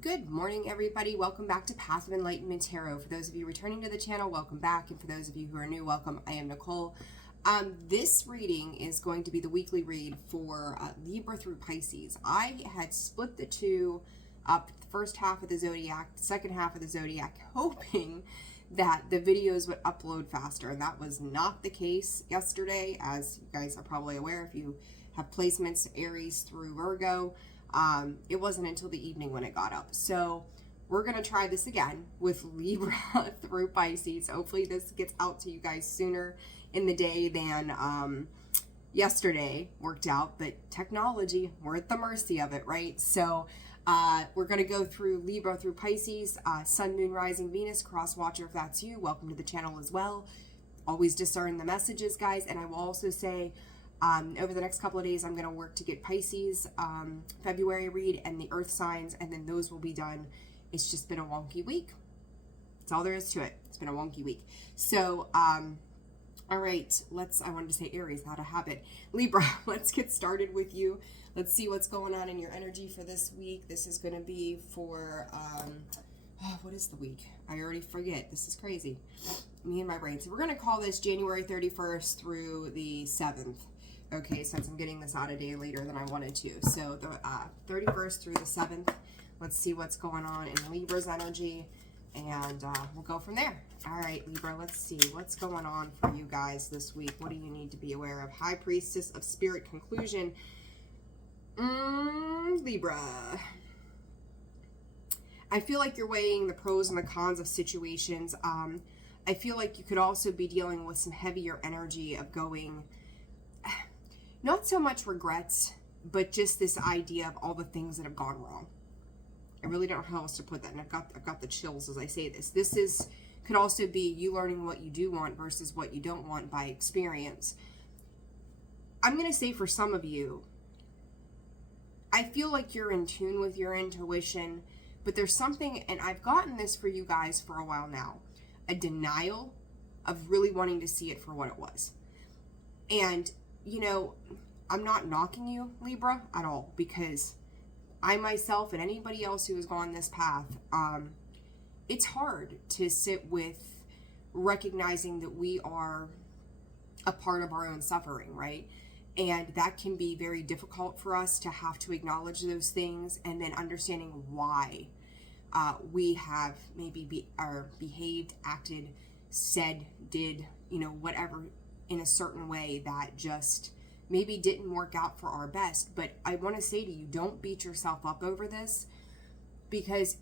Good morning, everybody. Welcome back to Passive Enlightenment Tarot. For those of you returning to the channel, welcome back. And for those of you who are new, welcome. I am Nicole. This reading is going to be the weekly read for Libra through Pisces. I had split the two up, the first half of the zodiac, the second half of the zodiac, hoping that the videos would upload faster. And that was not the case yesterday, as you guys are probably aware if you have placements Aries through Virgo. It wasn't until the evening when it got up. So we're going to try this again with Libra through Pisces. Hopefully this gets out to you guys sooner in the day than yesterday worked out. But technology, we're at the mercy of it, right? So we're going to go through Libra through Pisces, Sun, Moon, Rising, Venus, Cross Watcher if that's you. Welcome to the channel as well. Always discern the messages, guys. And I will also say, over the next couple of days, I'm going to work to get Pisces February read and the Earth signs, and then those will be done. It's just been a wonky week. That's all there is to it. It's been a wonky week. So, all right, I wanted to say Aries, not a habit. Libra, let's get started with you. Let's see what's going on in your energy for this week. This is going to be for, what is the week? I already forget. This is crazy. Me and my brain. So we're going to call this January 31st through the 7th. Okay, since I'm getting this out a day later than I wanted to. So the 31st through the 7th, let's see what's going on in Libra's energy, and we'll go from there. All right, Libra, let's see what's going on for you guys this week. What do you need to be aware of? High Priestess of Spirit conclusion. Libra. I feel like you're weighing the pros and the cons of situations. I feel like you could also be dealing with some heavier energy of going... Not so much regrets, but just this idea of all the things that have gone wrong. I really don't know how else to put that, and I've got the chills as I say this. This could also be you learning what you do want versus what you don't want by experience. I'm going to say for some of you, I feel like you're in tune with your intuition, but there's something, and I've gotten this for you guys for a while now, a denial of really wanting to see it for what it was. And you know, I'm not knocking you, Libra, at all, because I myself and anybody else who has gone this path, it's hard to sit with recognizing that we are a part of our own suffering, right? And that can be very difficult for us to have to acknowledge those things, and then understanding why we have maybe behaved, acted, said, did, whatever, in a certain way that just maybe didn't work out for our best. But I want to say to you, don't beat yourself up over this, because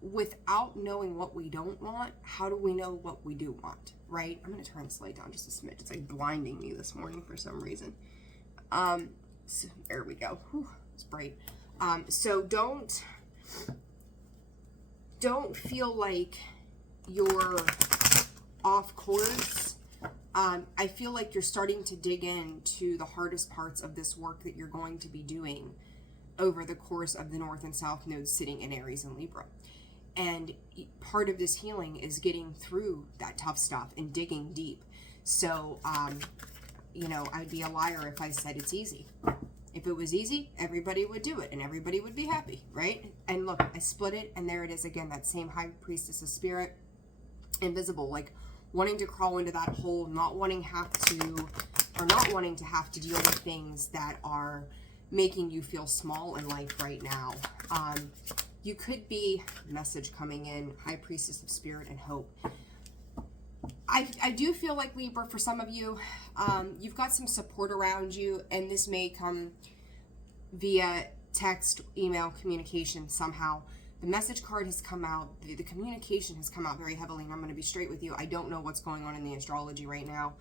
without knowing what we don't want, how do we know what we do want, right? I'm going to turn this light down just a smidge. It's like blinding me this morning for some reason. So there we go. Whew, it's bright. So don't feel like you're off course. I feel like you're starting to dig into the hardest parts of this work that you're going to be doing over the course of the North and South nodes sitting in Aries and Libra. And part of this healing is getting through that tough stuff and digging deep. So, I'd be a liar if I said it's easy. If it was easy, everybody would do it and everybody would be happy, right? And look, I split it, and there it is again, that same High Priestess of Spirit, invisible, like wanting to crawl into that hole, not wanting to have to deal with things that are making you feel small in life right now. You could be, message coming in, High Priestess of Spirit and Hope. I do feel like, Libra, for some of you, you've got some support around you, and this may come via text, email, communication somehow. The message card has come out, the communication has come out very heavily, and I'm going to be straight with you. I don't know what's going on in the astrology right now.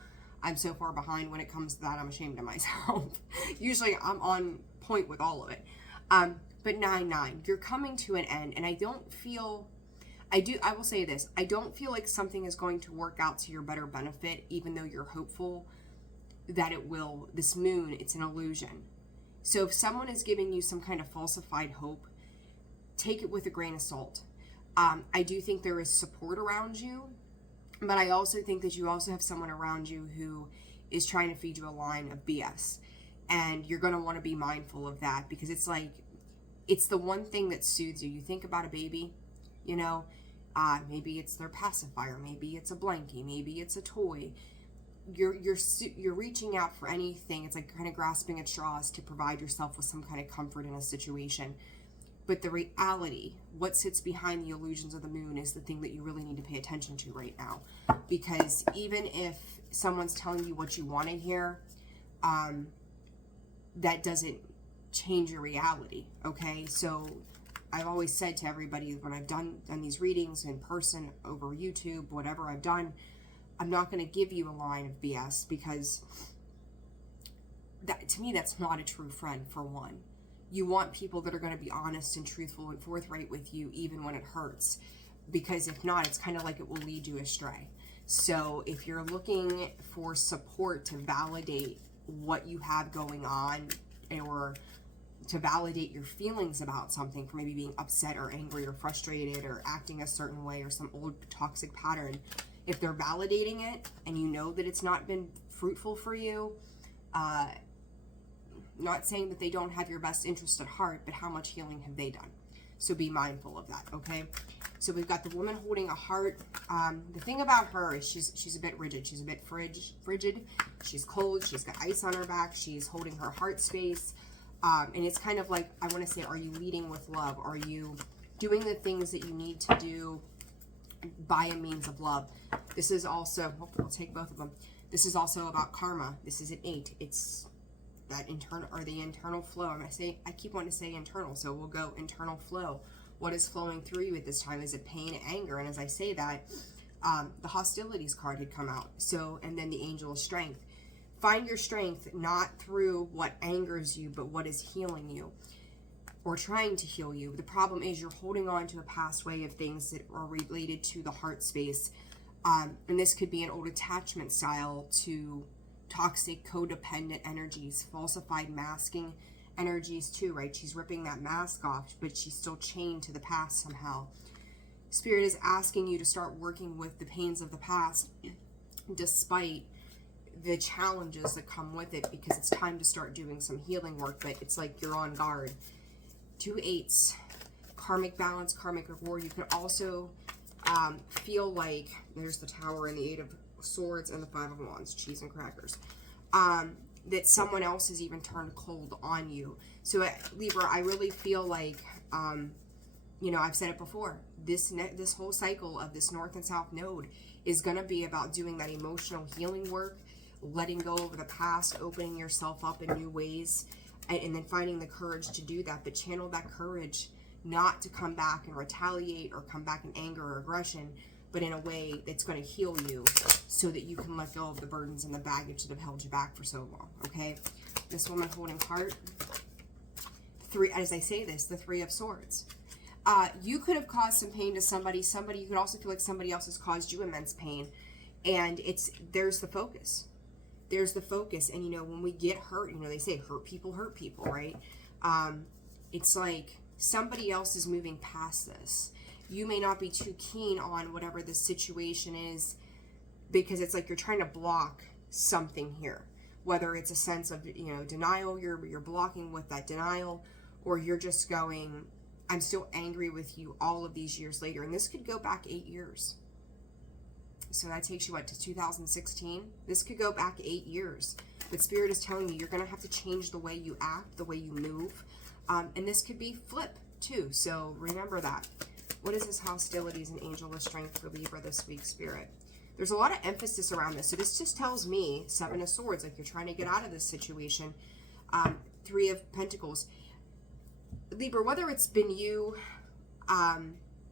I'm so far behind when it comes to that, I'm ashamed of myself. Usually I'm on point with all of it. But 9-9, you're coming to an end, and I will say this, I don't feel like something is going to work out to your better benefit, even though you're hopeful that it will. This moon, it's an illusion. So if someone is giving you some kind of falsified hope, take it with a grain of salt. I do think there is support around you, but I also think that you also have someone around you who is trying to feed you a line of BS. And you're going to want to be mindful of that, because it's like, It's the one thing that soothes you. You think about a baby, you know, maybe it's their pacifier, maybe it's a blankie, maybe it's a toy. You're reaching out for anything. It's like kind of grasping at straws to provide yourself with some kind of comfort in a situation. But the reality, what sits behind the illusions of the moon, is the thing that you really need to pay attention to right now. Because even if someone's telling you what you want to hear, that doesn't change your reality, okay? So I've always said to everybody when I've done these readings in person, over YouTube, whatever I've done, I'm not going to give you a line of BS, because that, to me, that's not a true friend, for one. You want people that are going to be honest and truthful and forthright with you, even when it hurts. Because if not, it's kind of like it will lead you astray. So if you're looking for support to validate what you have going on, or to validate your feelings about something, for maybe being upset or angry or frustrated or acting a certain way or some old toxic pattern, if they're validating it and you know that it's not been fruitful for you, not saying that they don't have your best interest at heart, but how much healing have they done? So be mindful of that, okay? So we've got the woman holding a heart. The thing about her is she's a bit rigid. She's a bit frigid. She's cold. She's got ice on her back. She's holding her heart space. And it's kind of like, I want to say, are you leading with love? Are you doing the things that you need to do by a means of love? This is also, I'll take both of them. This is also about karma. This is an 8. It's that internal, or the internal flow. I keep wanting to say internal, so we'll go internal flow. What is flowing through you at this time? Is it pain, anger? And as I say that, the hostilities card had come out. So, and then the angel of strength. Find your strength not through what angers you, but what is healing you or trying to heal you. The problem is you're holding on to a past way of things that are related to the heart space. And this could be an old attachment style to toxic, codependent energies, falsified masking energies too, right? She's ripping that mask off, but she's still chained to the past somehow. Spirit is asking you to start working with the pains of the past, despite the challenges that come with it, because it's time to start doing some healing work, but it's like you're on guard. 2 8s, karmic balance, karmic reward. You can also feel like, there's the Tower and the 8 of Swords and the 5 of Wands, cheese and crackers, that someone else has even turned cold on you. So Libra, I really feel like, you know, I've said it before, this whole cycle of this North and South node is going to be about doing that emotional healing work, letting go of the past, opening yourself up in new ways, and then finding the courage to do that. But channel that courage not to come back and retaliate or come back in anger or aggression, but in a way that's going to heal you, so that you can let go of the burdens and the baggage that have held you back for so long, okay? This woman holding heart. 3, as I say this, the 3 of Swords. You could have caused some pain to somebody. You could also feel like somebody else has caused you immense pain. And there's the focus. There's the focus. And, you know, when we get hurt, you know, they say hurt people, right? It's like somebody else is moving past this. You may not be too keen on whatever the situation is, because it's like you're trying to block something here. Whether it's a sense of, you know, denial, you're blocking with that denial, or you're just going, I'm still angry with you all of these years later. And this could go back 8 years. So that takes you, what, to 2016? This could go back 8 years. But Spirit is telling you, you're going to have to change the way you act, the way you move. And this could be flip, too. So remember that. What is this hostilities and angel of strength for Libra this week, Spirit? There's a lot of emphasis around this. So this just tells me 7 of Swords, like you're trying to get out of this situation. 3 of Pentacles. Libra, whether it's been you,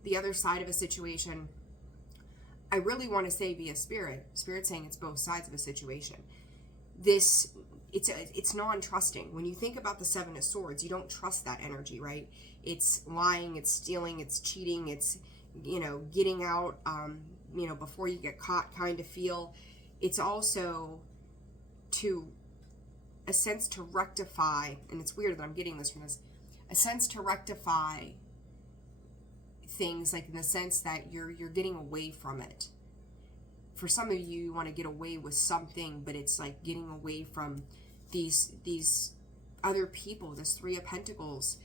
the other side of a situation, I really want to say via Spirit saying it's both sides of a situation. It's non-trusting. When you think about the 7 of Swords, you don't trust that energy, right? It's lying, it's stealing, it's cheating, it's, you know, getting out, you know, before you get caught kind of feel. It's also a sense to rectify, and it's weird that I'm getting this from this, a sense to rectify things, like in the sense that you're getting away from it. For some of you, you want to get away with something, but it's like getting away from these other people. This 3 of Pentacles,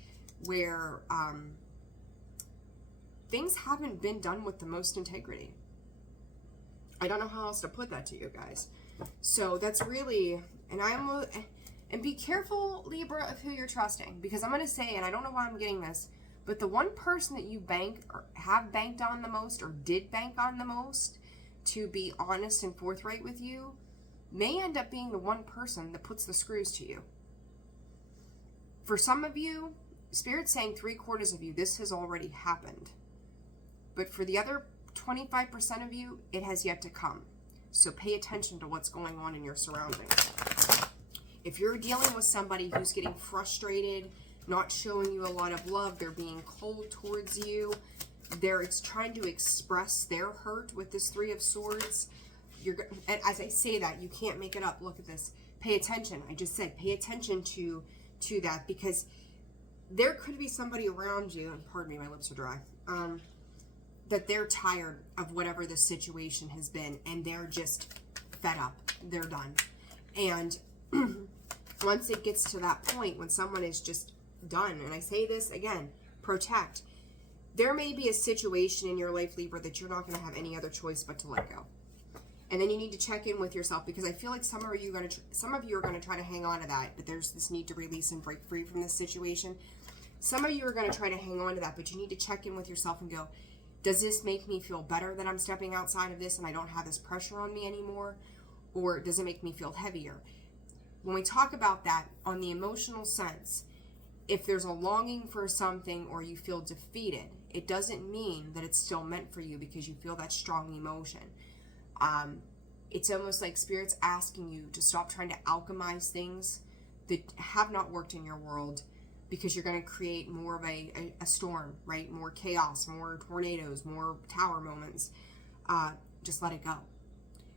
where things haven't been done with the most integrity. I don't know how else to put that to you guys. So that's really, and be careful, Libra, of who you're trusting, because I'm going to say, and I don't know why I'm getting this, but the one person that you bank or have banked on the most, or did bank on the most, to be honest and forthright with you, may end up being the one person that puts the screws to you. For some of you, Spirit's saying 3/4 of you, this has already happened. But for the other 25% of you, it has yet to come. So pay attention to what's going on in your surroundings. If you're dealing with somebody who's getting frustrated, not showing you a lot of love, they're being cold towards you, they're trying to express their hurt with this 3 of Swords. And as I say that, you can't make it up. Look at this. Pay attention. I just said pay attention to that, because there could be somebody around you, and pardon me, my lips are dry, that they're tired of whatever the situation has been, and they're just fed up. They're done. And once it gets to that point when someone is just done, and I say this again, protect. There may be a situation in your life, Libra, that you're not going to have any other choice but to let go. And then you need to check in with yourself, because I feel like some of you are going to try to hang on to that, but there's this need to release and break free from this situation. Some of you are going to try to hang on to that, but you need to check in with yourself and go, does this make me feel better that I'm stepping outside of this and I don't have this pressure on me anymore? Or does it make me feel heavier? When we talk about that on the emotional sense, if there's a longing for something or you feel defeated, it doesn't mean that it's still meant for you because you feel that strong emotion. It's almost like Spirit's asking you to stop trying to alchemize things that have not worked in your world, because you're going to create more of a storm, right? More chaos, more tornadoes, more tower moments. Just let it go.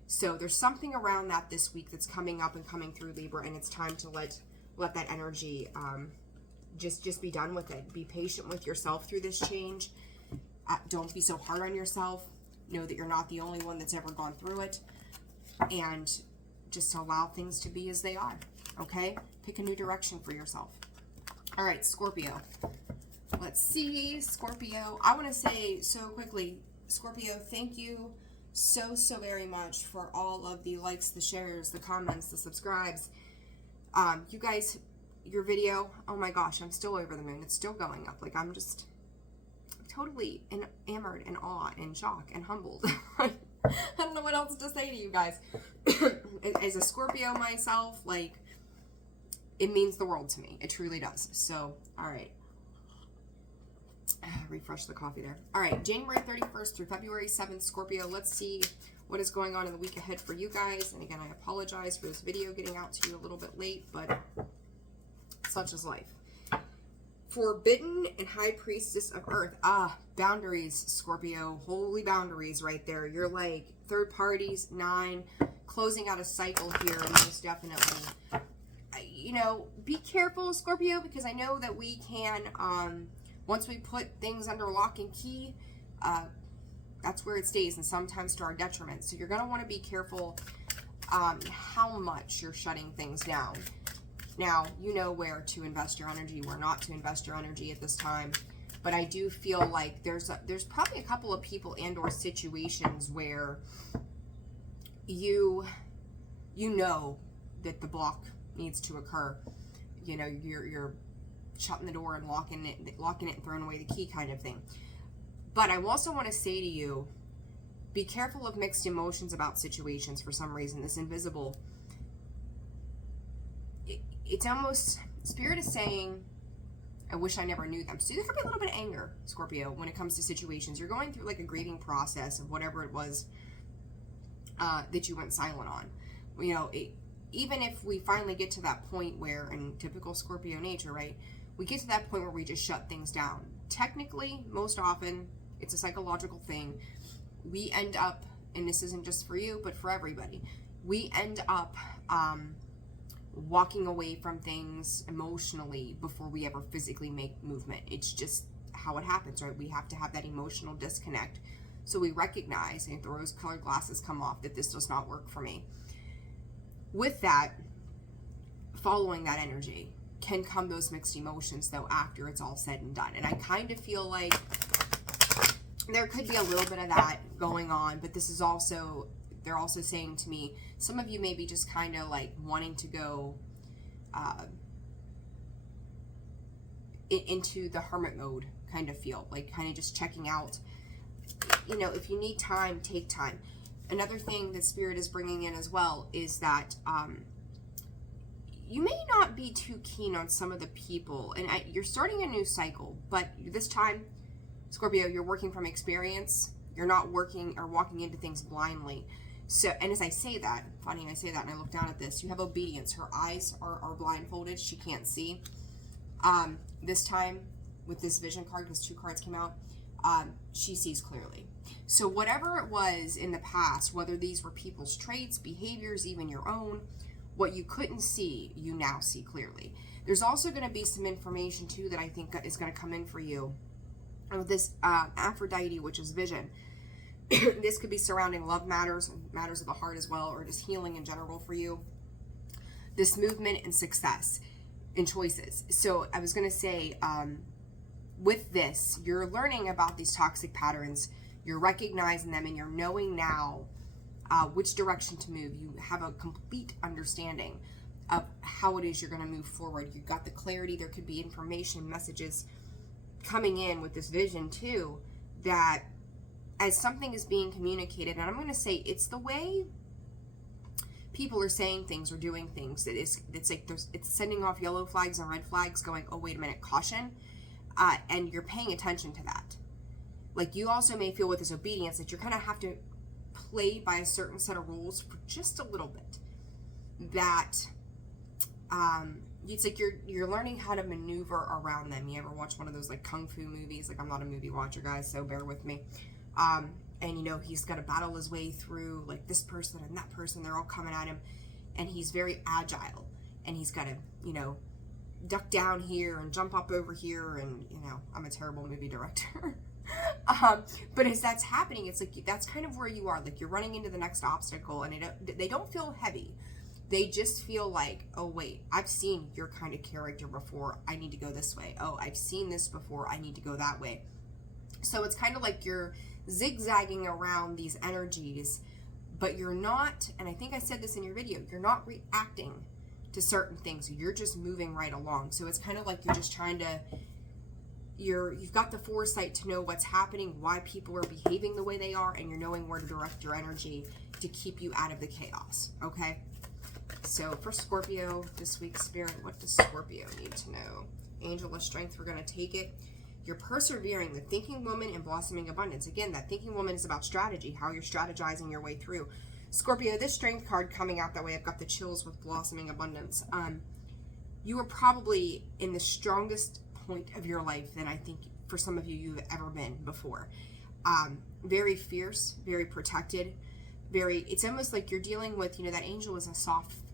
So there's something around that this week that's coming up and coming through, Libra, and it's time to let that energy just be done with it. Be patient with yourself through this change. Don't be so hard on yourself. Know that you're not the only one that's ever gone through it, and just allow things to be as they are. Okay? Pick a new direction for yourself. All right, Scorpio. Let's see, Scorpio. I want to say so quickly, Scorpio, thank you so very much for all of the likes, the shares, the comments, the subscribes. You guys, your video, oh my gosh, I'm still over the moon. It's still going up. Like, I'm just totally enamored, in awe, in shock, and humbled. I don't know what else to say to you guys. As a Scorpio myself, like, it means the world to me. It truly does. So, all right. Refresh the coffee there. All right, January 31st through February 7th, Scorpio. Let's see what is going on in the week ahead for you guys. And again, I apologize for this video getting out to you a little bit late, but such is life. Forbidden and High Priestess of Earth. Boundaries, Scorpio. Holy boundaries right there. You're like third parties, 9, closing out a cycle here, most definitely. You know, be careful, Scorpio, because I know that we can, once we put things under lock and key, that's where it stays, and sometimes to our detriment. So you're going to want to be careful how much you're shutting things down. Now, you know where to invest your energy, where not to invest your energy at this time. But I do feel like there's probably a couple of people and or situations where you know that the block needs to occur. You know, you're shutting the door and locking it and throwing away the key kind of thing. But I also want to say to you, be careful of mixed emotions about situations. For some reason, this invisible, it's almost, Spirit is saying, I wish I never knew them. So there could be a little bit of anger, Scorpio, when it comes to situations. You're going through like a grieving process of whatever it was that you went silent on. You know, even if we finally get to that point where, in typical Scorpio nature, right, we get to that point where we just shut things down. Technically, most often, it's a psychological thing. We end up, and this isn't just for you, but for everybody, we end up walking away from things emotionally before we ever physically make movement. It's just how it happens, right? We have to have that emotional disconnect. So we recognize, and if the rose-colored glasses come off, that this does not work for me. With that, following that energy, can come those mixed emotions, though, after it's all said and done. And I kind of feel like there could be a little bit of that going on, but this is also, they're also saying to me, some of you may be just kind of like wanting to go into the hermit mode kind of feel, like kind of just checking out. You know, if you need time, take time. Another thing that Spirit is bringing in as well is that you may not be too keen on some of the people, and you're starting a new cycle, but this time, Scorpio, you're working from experience. You're not working or walking into things blindly. So, and as I say that, funny, I say that and I look down at this, you have obedience. Her eyes are blindfolded. She can't see. This time, with this vision card, because 2 cards came out, she sees clearly. So whatever it was in the past, whether these were people's traits, behaviors, even your own, what you couldn't see, you now see clearly. There's also going to be some information too that I think is going to come in for you. And with this Aphrodite, which is vision, this could be surrounding love matters, matters of the heart as well, or just healing in general for you. This movement and success and choices. So I was going to say, with this, you're learning about these toxic patterns, you're recognizing them, and you're knowing now which direction to move. You have a complete understanding of how it is you're going to move forward. You've got the clarity. There could be information, messages coming in with this vision too, that as something is being communicated, and I'm going to say it's the way people are saying things or doing things, it's like it's sending off yellow flags and red flags going, oh, wait a minute, caution. And you're paying attention to that. Like, you also may feel with this obedience that you're going to have to play by a certain set of rules for just a little bit. That it's like you're learning how to maneuver around them. You ever watch one of those like kung fu movies? Like, I'm not a movie watcher, guys, so bear with me. And you know, he's got to battle his way through like this person and that person. They're all coming at him, and he's very agile, and he's got to, you know, duck down here and jump up over here, and you know, I'm a terrible movie director. But as that's happening, it's like that's kind of where you are. Like, you're running into the next obstacle, and they don't feel heavy. They just feel like, oh wait, I've seen your kind of character before. I need to go this way. Oh, I've seen this before. I need to go that way. So it's kind of like you're zigzagging around these energies, but you're not, and I think I said this in your video, you're not reacting to certain things. You're just moving right along. So it's kind of like you're just trying to, you've got the foresight to know what's happening, why people are behaving the way they are, and you're knowing where to direct your energy to keep you out of the chaos, okay? So for Scorpio this week, Spirit, what does Scorpio need to know? Angel of Strength, we're going to take it. You're persevering, the thinking woman in blossoming abundance. Again, that thinking woman is about strategy, how you're strategizing your way through. Scorpio, this strength card coming out that way, I've got the chills with blossoming abundance. You are probably in the strongest point of your life than I think for some of you you've ever been before. Very fierce, very protected, it's almost like you're dealing with, you know, that angel is a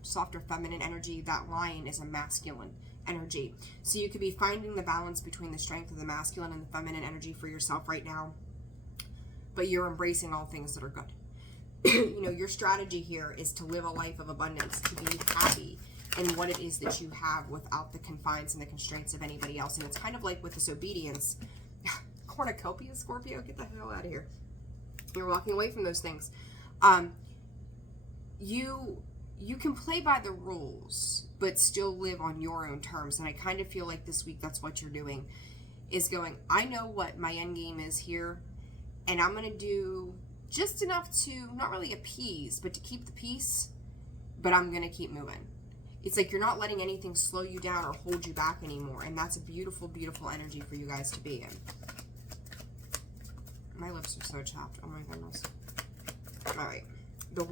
softer feminine energy, that lion is a masculine energy. So you could be finding the balance between the strength of the masculine and the feminine energy for yourself right now, but you're embracing all things that are good. You know, your strategy here is to live a life of abundance, to be happy in what it is that you have without the confines and the constraints of anybody else. And it's kind of like with this obedience, cornucopia, Scorpio, get the hell out of here. You're walking away from those things. You can play by the rules, but still live on your own terms. And I kind of feel like this week that's what you're doing, is going, I know what my end game is here, and I'm going to do just enough to not really appease, but to keep the peace, but I'm going to keep moving. It's like you're not letting anything slow you down or hold you back anymore. And that's a beautiful, beautiful energy for you guys to be in. My lips are so chapped. Oh my goodness. All right. The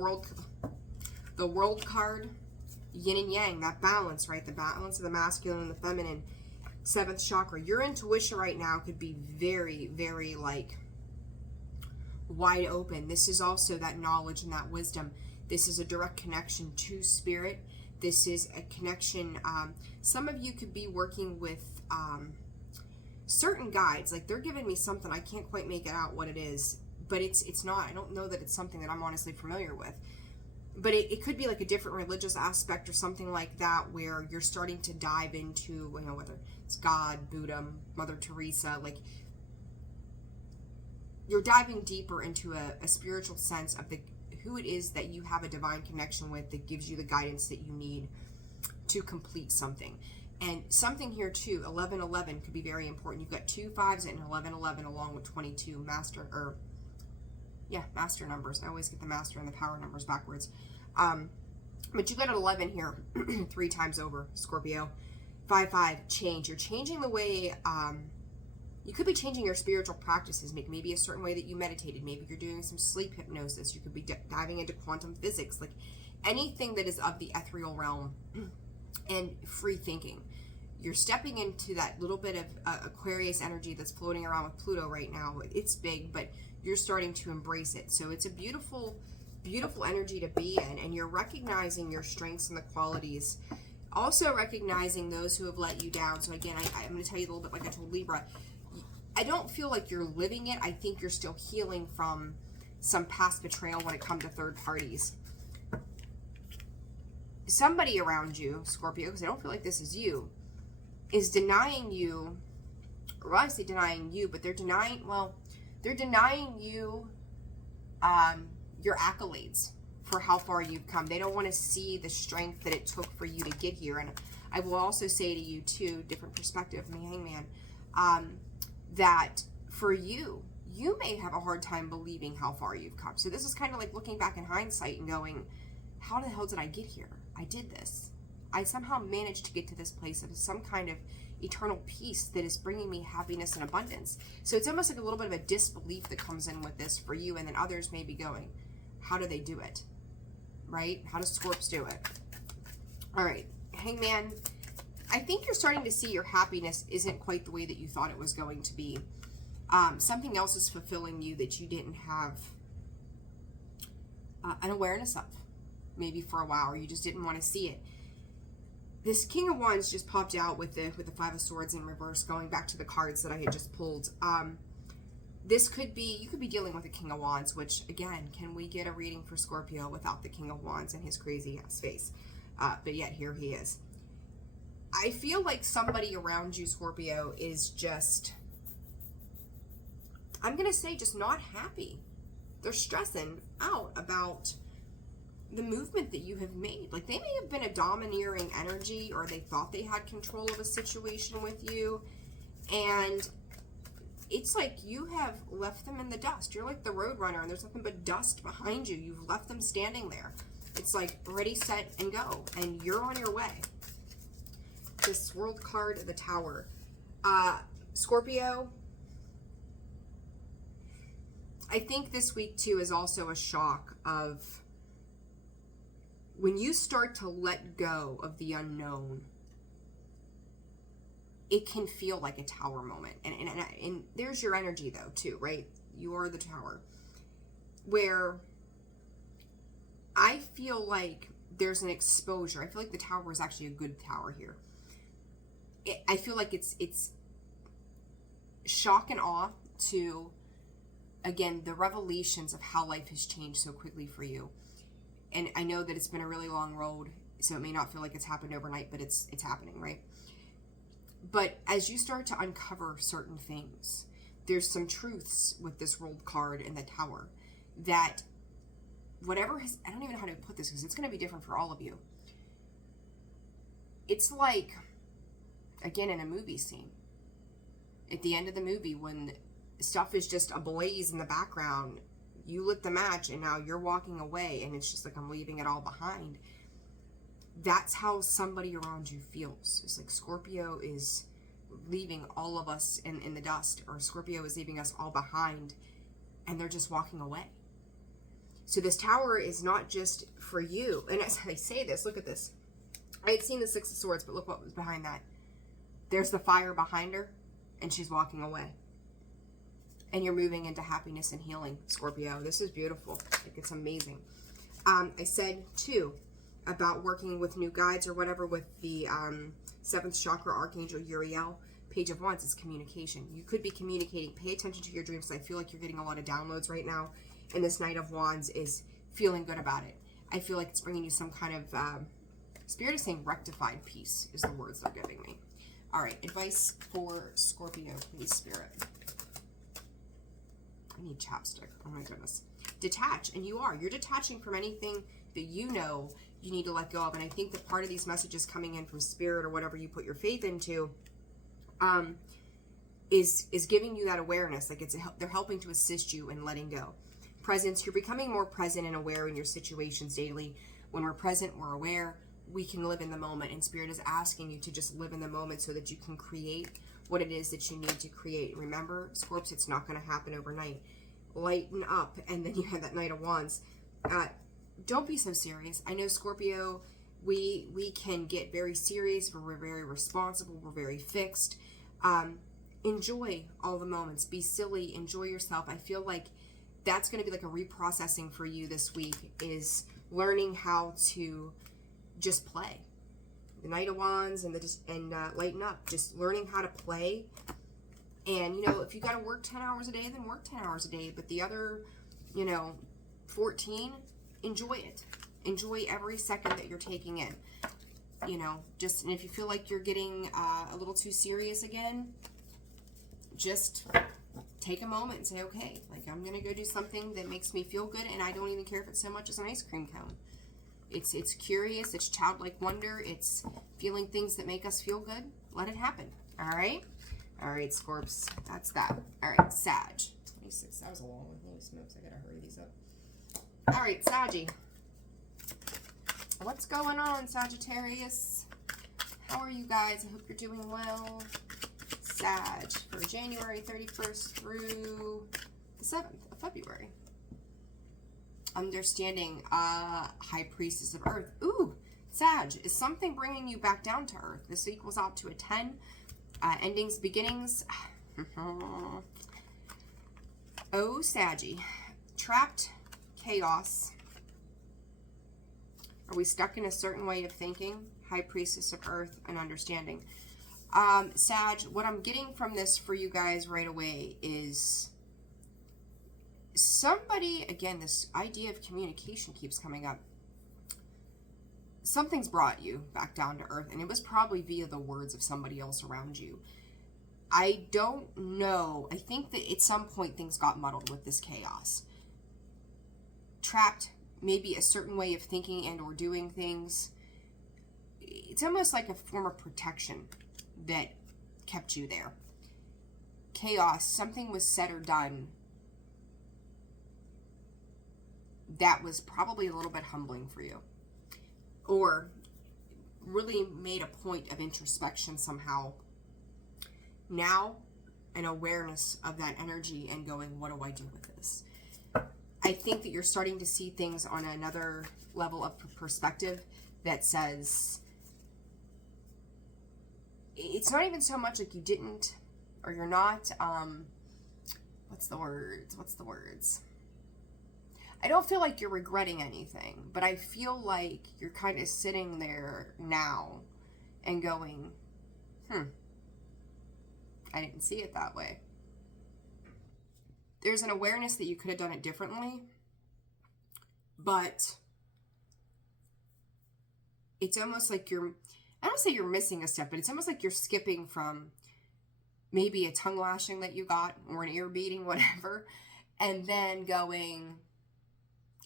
world card, yin and yang, that balance, right? The balance of the masculine and the feminine. 7th chakra. Your intuition right now could be very, very like wide open. This is also that knowledge and that wisdom. This is a direct connection to spirit. This is a connection. Some of you could be working with certain guides. Like, they're giving me something. I can't quite make it out what it is, but it's not. I don't know that it's something that I'm honestly familiar with. But it could be like a different religious aspect or something like that, where you're starting to dive into, you know, whether it's God, Buddha, Mother Teresa, like you're diving deeper into a spiritual sense of who it is that you have a divine connection with that gives you the guidance that you need to complete something. And something here too, 1111 could be very important. You've got 2 5s and 1111 along with 22 master numbers. I always get the master and the power numbers backwards. But you got an 11 here 3 times over, Scorpio. 5 5, change. You're changing the way, you could be changing your spiritual practices, maybe a certain way that you meditated. Maybe you're doing some sleep hypnosis. You could be diving into quantum physics, like anything that is of the ethereal realm and free thinking. You're stepping into that little bit of Aquarius energy that's floating around with Pluto right now. It's big, but you're starting to embrace it. So it's a beautiful, beautiful energy to be in, and you're recognizing your strengths and the qualities. Also recognizing those who have let you down. So again, I'm going to tell you a little bit like I told Libra. I don't feel like you're living it. I think you're still healing from some past betrayal when it comes to third parties. Somebody around you, Scorpio, because I don't feel like this is you, is denying you, or I say denying you, but they're denying you your accolades for how far you've come. They don't want to see the strength that it took for you to get here. And I will also say to you too, different perspective from the Hangman, that for you may have a hard time believing how far you've come. So this is kind of like looking back in hindsight and going, how the hell did I get here? I did this. I somehow managed to get to this place of some kind of eternal peace that is bringing me happiness and abundance. So it's almost like a little bit of a disbelief that comes in with this for you, and then others may be going, how do they do it? Right? How does Scorps do it? All right, Hangman, I think you're starting to see your happiness isn't quite the way that you thought it was going to be. Something else is fulfilling you that you didn't have an awareness of, maybe for a while, or you just didn't want to see it. This King of Wands just popped out with the 5 of Swords in reverse, going back to the cards that I had just pulled. This could be, you could be dealing with a King of Wands, which again, can we get a reading for Scorpio without the King of Wands and his crazy ass face? But yet here he is. I feel like somebody around you, Scorpio, is just, I'm going to say, just not happy. They're stressing out about the movement that you have made. Like, they may have been a domineering energy, or they thought they had control of a situation with you, and it's like you have left them in the dust. You're like the road runner, and there's nothing but dust behind you. You've left them standing there. It's like ready, set, and go, and you're on your way. This World card, the Tower. Scorpio, I think this week too is also a shock of when you start to let go of the unknown. It can feel like a Tower moment, and there's your energy though too, right? You are the Tower, where I feel like there's an exposure. I feel like the Tower is actually a good Tower here. I feel like it's shock and awe to, again, the revelations of how life has changed so quickly for you. And I know that it's been a really long road, so it may not feel like it's happened overnight, but it's happening, right? But as you start to uncover certain things, there's some truths with this World card in the Tower that whatever has, I don't even know how to put this because it's going to be different for all of you. It's like, again, in a movie scene. At the end of the movie, when stuff is just ablaze in the background, you lit the match and now you're walking away and it's just like, I'm leaving it all behind. That's how somebody around you feels. It's like Scorpio is leaving all of us in the dust, or Scorpio is leaving us all behind, and they're just walking away. So this Tower is not just for you. And as I say this, look at this. I had seen the 6 of Swords, but look what was behind that. There's the fire behind her, and she's walking away. And you're moving into happiness and healing, Scorpio. This is beautiful. Like, it's amazing. I said, too, about working with new guides or whatever with the 7th chakra Archangel Uriel. Page of Wands is communication. You could be communicating. Pay attention to your dreams. I feel like you're getting a lot of downloads right now. And this Knight of Wands is feeling good about it. I feel like it's bringing you some kind of, Spirit is saying rectified peace is the words they're giving me. All right, advice for Scorpio, please, Spirit. I need chapstick. Oh my goodness. Detach, and you're detaching from anything that you know you need to let go of. And I think that part of these messages coming in from Spirit or whatever you put your faith into, is giving you that awareness. Like they're helping to assist you in letting go. Presence, you're becoming more present and aware in your situations daily. When we're present, we're aware, we can live in the moment, and Spirit is asking you to just live in the moment so that you can create what it is that you need to create. Remember, Scorps, it's not going to happen overnight. Lighten up, and then you have that Knight of Wands. Don't be so serious. I know, Scorpio, we can get very serious, we're very responsible, we're very fixed. Enjoy all the moments, be silly, enjoy yourself. I feel like that's going to be like a reprocessing for you this week, is learning how to just play. The Knight of Wands and lighten up, just learning how to play. And, you know, if you got to work 10 hours a day, then work 10 hours a day. But the other, 14, enjoy it. Enjoy every second that you're taking in. And if you feel like you're getting a little too serious again, just take a moment and say, okay, like I'm going to go do something that makes me feel good. And I don't even care if it's so much as an ice cream cone. It's curious. It's childlike wonder. It's feeling things that make us feel good. Let it happen. All right. All right, Scorps, that's that. All right, Sag. 26, that was a long one. Holy smokes, I gotta hurry these up. All right, Saggy. What's going on, Sagittarius? How are you guys? I hope you're doing well. Sag, for January 31st through the 7th of February. Understanding, High Priestess of Earth. Ooh, Sag, is something bringing you back down to Earth? This equals out to a 10. Endings, beginnings. Oh, Saggy. Trapped, chaos. Are we stuck in a certain way of thinking? High Priestess of Earth and understanding. Sag, what I'm getting from this for you guys right away is somebody, again, this idea of communication keeps coming up. Something's brought you back down to earth, and it was probably via the words of somebody else around you. I don't know. I think that at some point things got muddled with this chaos. Trapped, maybe a certain way of thinking and or doing things. It's almost like a form of protection that kept you there. Chaos, something was said or done that was probably a little bit humbling for you, or really made a point of introspection somehow. Now, an awareness of that energy and going, what do I do with this? I think that you're starting to see things on another level of perspective that says, it's not even so much like you didn't, or you're not, what's the words? I don't feel like you're regretting anything, but I feel like you're kind of sitting there now and going, I didn't see it that way. There's an awareness that you could have done it differently, but it's almost like I don't say you're missing a step, but it's almost like you're skipping from maybe a tongue lashing that you got or an ear beating, whatever, and then going,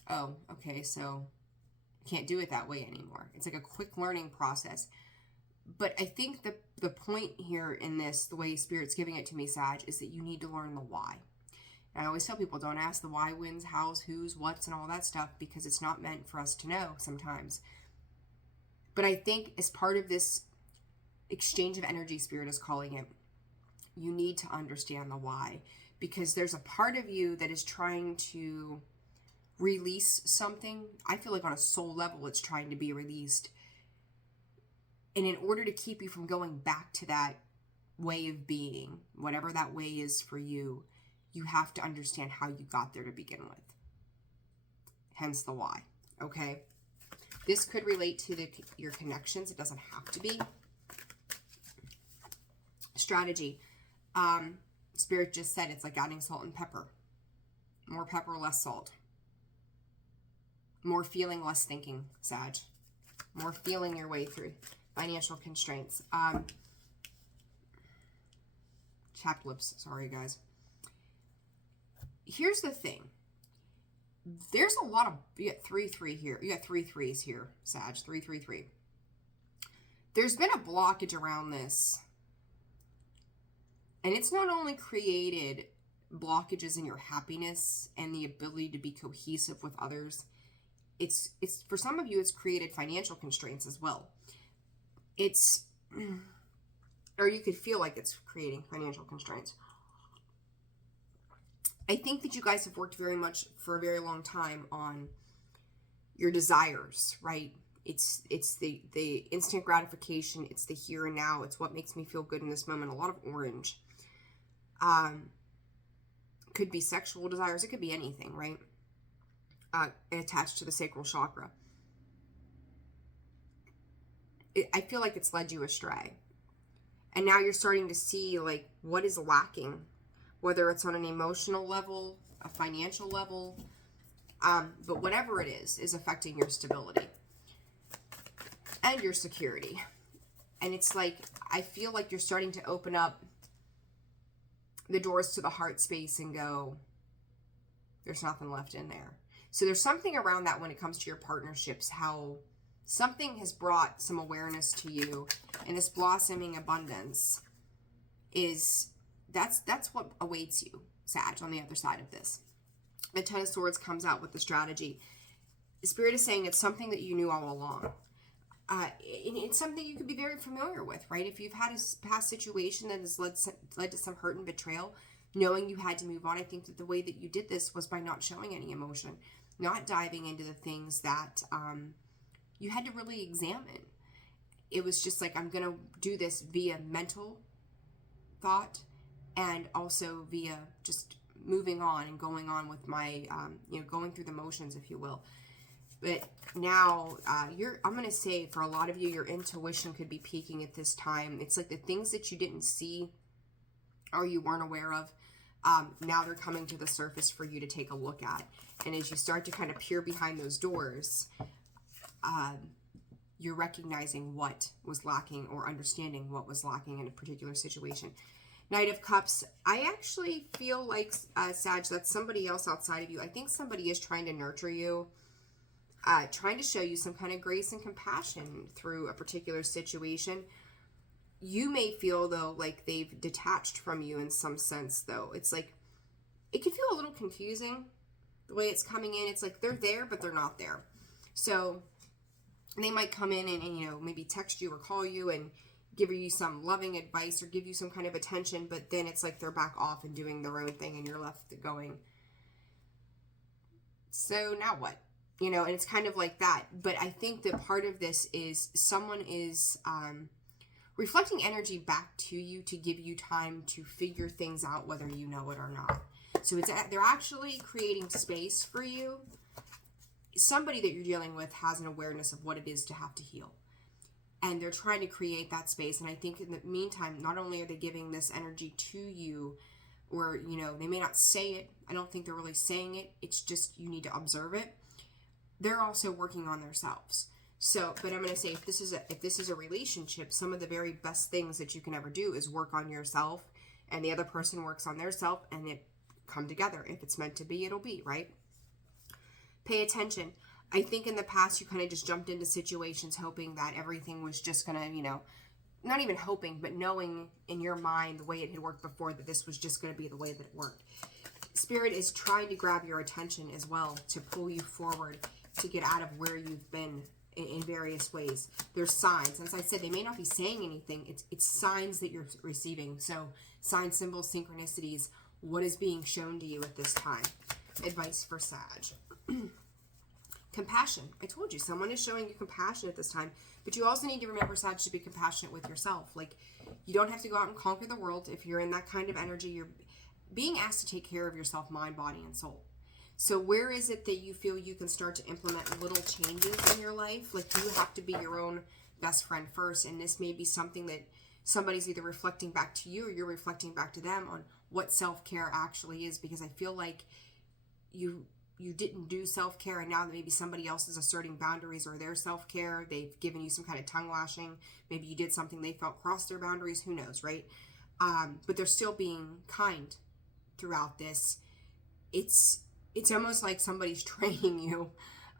oh, okay, so can't do it that way anymore. It's like a quick learning process. But I think the point here in this, the way Spirit's giving it to me, Sag, is that you need to learn the why. And I always tell people, don't ask the why, whens, hows, whos, whats, and all that stuff, because it's not meant for us to know sometimes. But I think as part of this exchange of energy, Spirit is calling it, you need to understand the why. Because there's a part of you that is trying to release something. I feel like on a soul level it's trying to be released, and in order to keep you from going back to that way of being, whatever that way is for you, you have to understand how you got there to begin with, hence the why. Okay, this could relate to your connections. It doesn't have to be. Strategy, Spirit just said it's like adding salt and pepper. More pepper, less salt. More feeling, less thinking, Sag. More feeling your way through financial constraints. Chapped lips. Sorry, guys. Here's the thing. There's a lot of, you got 3-3 here. You got 3 3s here, Sag. 3-3-3. There's been a blockage around this. And it's not only created blockages in your happiness and the ability to be cohesive with others. It's for some of you, it's created financial constraints as well. Or you could feel like it's creating financial constraints. I think that you guys have worked very much for a very long time on your desires, right? It's the instant gratification. It's the here and now. It's what makes me feel good in this moment. A lot of orange. Could be sexual desires. It could be anything, right? Attached to the sacral chakra. I feel like it's led you astray. And now you're starting to see like what is lacking, whether it's on an emotional level, a financial level, but whatever it is affecting your stability and your security. And it's like, I feel like you're starting to open up the doors to the heart space and go, there's nothing left in there. So there's something around that when it comes to your partnerships, how something has brought some awareness to you, and this blossoming abundance that's what awaits you, Sag, on the other side of this. The Ten of Swords comes out with the strategy. The Spirit is saying it's something that you knew all along. It's something you could be very familiar with, right? If you've had a past situation that has led to some hurt and betrayal, knowing you had to move on, I think that the way that you did this was by not showing any emotion, not diving into the things that you had to really examine. It was just like, I'm going to do this via mental thought and also via just moving on and going on with my, going through the motions, if you will. But now, I'm going to say for a lot of you, your intuition could be peaking at this time. It's like the things that you didn't see or you weren't aware of, now they're coming to the surface for you to take a look at. And as you start to kind of peer behind those doors, you're recognizing what was lacking or understanding what was lacking in a particular situation. Knight of Cups, I actually feel like, Sag, that's somebody else outside of you. I think somebody is trying to nurture you, trying to show you some kind of grace and compassion through a particular situation. You may feel, though, like they've detached from you in some sense, though. It's like, it can feel a little confusing the way it's coming in. It's like they're there, but they're not there. So they might come in and maybe text you or call you and give you some loving advice or give you some kind of attention, but then it's like they're back off and doing their own thing and you're left going, so now what? And it's kind of like that. But I think that part of this is someone is reflecting energy back to you to give you time to figure things out, whether you know it or not. So they're actually creating space for you. Somebody that you're dealing with has an awareness of what it is to have to heal. And they're trying to create that space. And I think in the meantime, not only are they giving this energy to you, or, they may not say it. I don't think they're really saying it. It's just you need to observe it. They're also working on themselves. So, but I'm going to say, if this is a relationship, some of the very best things that you can ever do is work on yourself, and the other person works on their self, and it come together. If it's meant to be, it'll be, right? Pay attention. I think in the past you kind of just jumped into situations hoping that everything was just going to, not even hoping, but knowing in your mind the way it had worked before that this was just going to be the way that it worked. Spirit is trying to grab your attention as well, to pull you forward, to get out of where you've been in various ways. There's signs. As I said, they may not be saying anything. It's signs that you're receiving. So signs, symbols, synchronicities, what is being shown to you at this time. Advice for Sag. Compassion. I told you, someone is showing you compassion at this time, but you also need to remember, Sag, to be compassionate with yourself. Like, you don't have to go out and conquer the world. If you're in that kind of energy, you're being asked to take care of yourself, mind, body, and soul. So where is it that you feel you can start to implement little changes in your life? Like, you have to be your own best friend first, and this may be something that somebody's either reflecting back to you or you're reflecting back to them on what self-care actually is, because I feel like you didn't do self-care, and now that maybe somebody else is asserting boundaries or their self-care, they've given you some kind of tongue lashing. Maybe you did something they felt crossed their boundaries. Who knows, right? But they're still being kind throughout this. It's almost like somebody's training you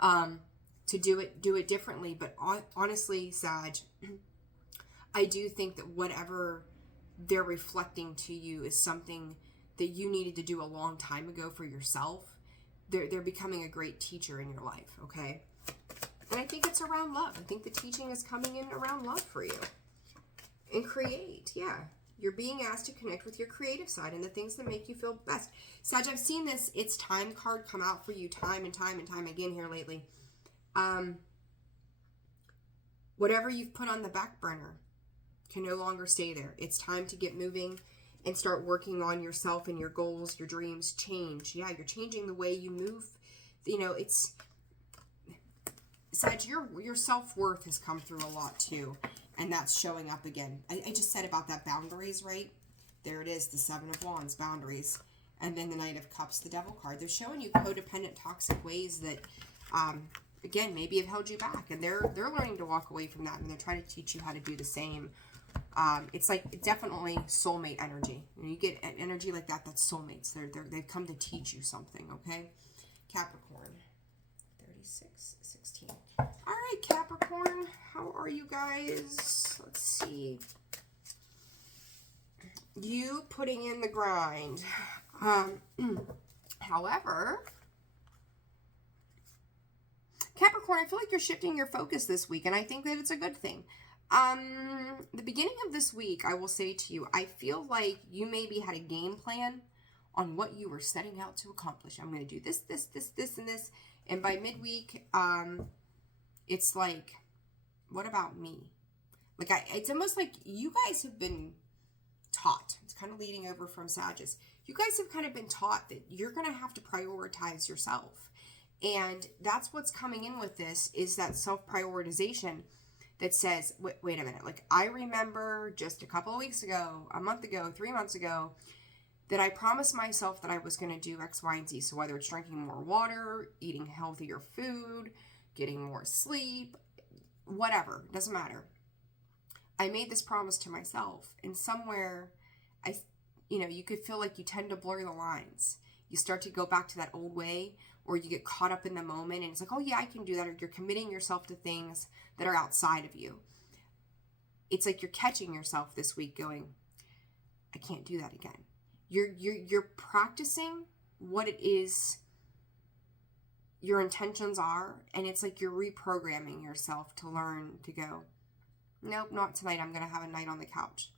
to do it differently. But honestly, Sag, I do think that whatever they're reflecting to you is something that you needed to do a long time ago for yourself. They're becoming a great teacher in your life, okay? And I think it's around love. I think the teaching is coming in around love for you. And create, yeah. You're being asked to connect with your creative side and the things that make you feel best. Sag, I've seen this It's Time card come out for you time and time and time again here lately. Whatever you've put on the back burner can no longer stay there. It's time to get moving and start working on yourself and your goals, your dreams. Change. Yeah, you're changing the way you move. You know, it's... Sag, your self-worth has come through a lot too. And that's showing up again. I just said about that boundaries, right? There it is, the Seven of Wands, boundaries. And then the Knight of Cups, the Devil card. They're showing you codependent, toxic ways that, again, maybe have held you back. And they're learning to walk away from that. And they're trying to teach you how to do the same. It's like definitely soulmate energy. When you get energy like that, that's soulmates. They've come to teach you something, okay? Capricorn, 36, 16. All right, Capricorn, how are you guys? Let's see. You putting in the grind. However, Capricorn, I feel like you're shifting your focus this week, and I think that it's a good thing. The beginning of this week, I will say to you, I feel like you maybe had a game plan on what you were setting out to accomplish. I'm going to do this, and this. And by midweek, it's like, what about me? Like, it's almost like you guys have been taught. It's kind of leading over from Sagittarius. You guys have kind of been taught that you're going to have to prioritize yourself. And that's what's coming in with this, is that self-prioritization that says, wait a minute, like I remember just a couple of weeks ago, a month ago, 3 months ago, that I promised myself that I was going to do X, Y, and Z. So whether it's drinking more water, eating healthier food, getting more sleep, whatever, doesn't matter. I made this promise to myself, and somewhere, you could feel like you tend to blur the lines. You start to go back to that old way, or you get caught up in the moment, and it's like, oh yeah, I can do that, or you're committing yourself to things that are outside of you. It's like you're catching yourself this week going, I can't do that again. You're practicing what it is your intentions are, and it's like you're reprogramming yourself to learn to go, nope, not tonight. I'm going to have a night on the couch.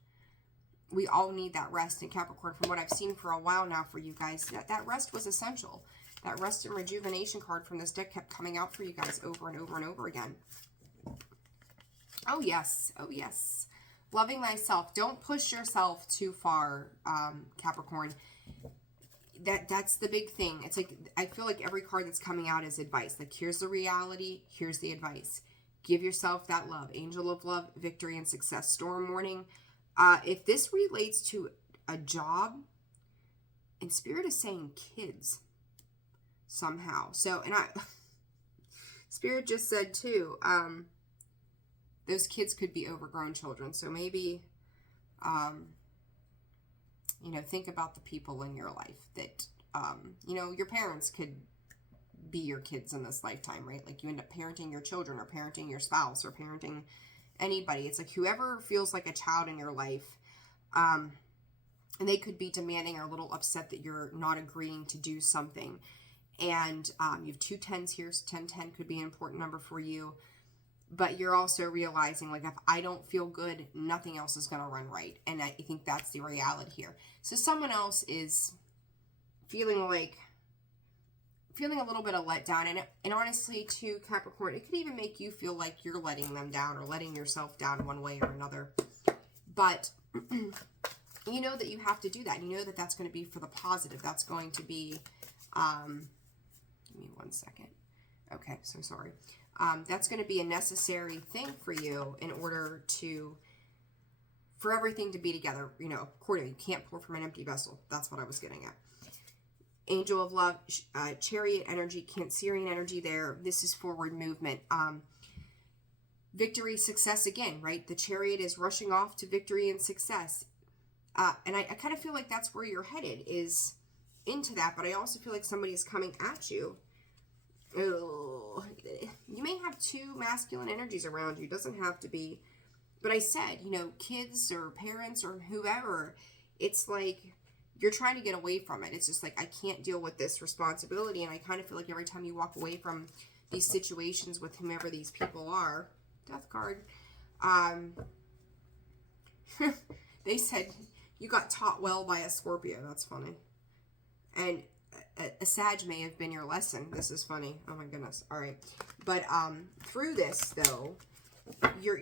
We all need that rest. And Capricorn, from what I've seen for a while now for you guys, that rest was essential. That rest and rejuvenation card from this deck kept coming out for you guys over and over and over again. Oh, yes. Oh, yes. Loving thyself. Don't push yourself too far, Capricorn. That's the big thing. It's like, I feel like every card that's coming out is advice. Like, here's the reality. Here's the advice. Give yourself that love. Angel of love, victory, and success. Storm warning. If this relates to a job, and Spirit is saying kids somehow. So, and Spirit just said too, those kids could be overgrown children. So maybe, think about the people in your life that, your parents could be your kids in this lifetime, right? Like you end up parenting your children or parenting your spouse or parenting anybody. It's like whoever feels like a child in your life, and they could be demanding or a little upset that you're not agreeing to do something. And you have 2 10s here. So 10 could be an important number for you. But you're also realizing, like, if I don't feel good, nothing else is going to run right. And I think that's the reality here. So someone else is feeling a little bit of letdown. And honestly, too, Capricorn, it could even make you feel like you're letting them down or letting yourself down one way or another. But you know that you have to do that. You know that that's going to be for the positive. That's going to be, give me 1 second. Okay, so sorry. That's going to be a necessary thing for you in order for everything to be together, accordingly. You can't pour from an empty vessel. That's what I was getting at. Angel of Love, Chariot energy, Cancerian energy there. This is forward movement. Victory, success again, right? The Chariot is rushing off to victory and success. And I kind of feel like that's where you're headed, is into that. But I also feel like somebody is coming at you. Oh, you may have two masculine energies around you. It doesn't have to be. But I said, you know, kids or parents or whoever, it's like you're trying to get away from it. It's just like, I can't deal with this responsibility. And I kind of feel like every time you walk away from these situations with whomever these people are, Death card, they said you got taught well by a Scorpio. That's funny. And a Sag may have been your lesson. This is funny. Oh my goodness. All right. But through this though, you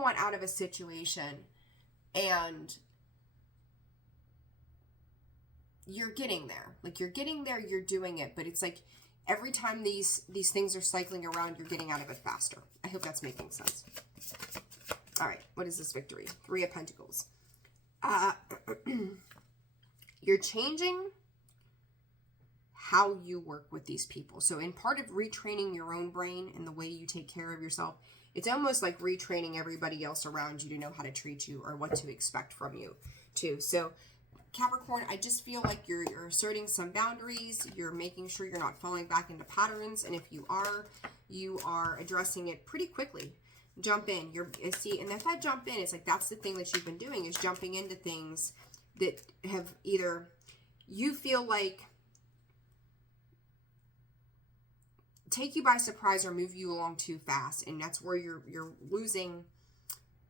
want out of a situation, and you're getting there. Like, you're getting there, you're doing it, but it's like every time these things are cycling around, you're getting out of it faster. I hope that's making sense. All right, what is this victory? 3 of Pentacles. You're changing how you work with these people. So in part of retraining your own brain and the way you take care of yourself, it's almost like retraining everybody else around you to know how to treat you or what to expect from you too. So Capricorn, I just feel like you're asserting some boundaries. You're making sure you're not falling back into patterns. And if you are addressing it pretty quickly. Jump in. See, and if I jump in, it's like that's the thing that you've been doing, is jumping into things that have either you feel like take you by surprise or move you along too fast, and that's where you're losing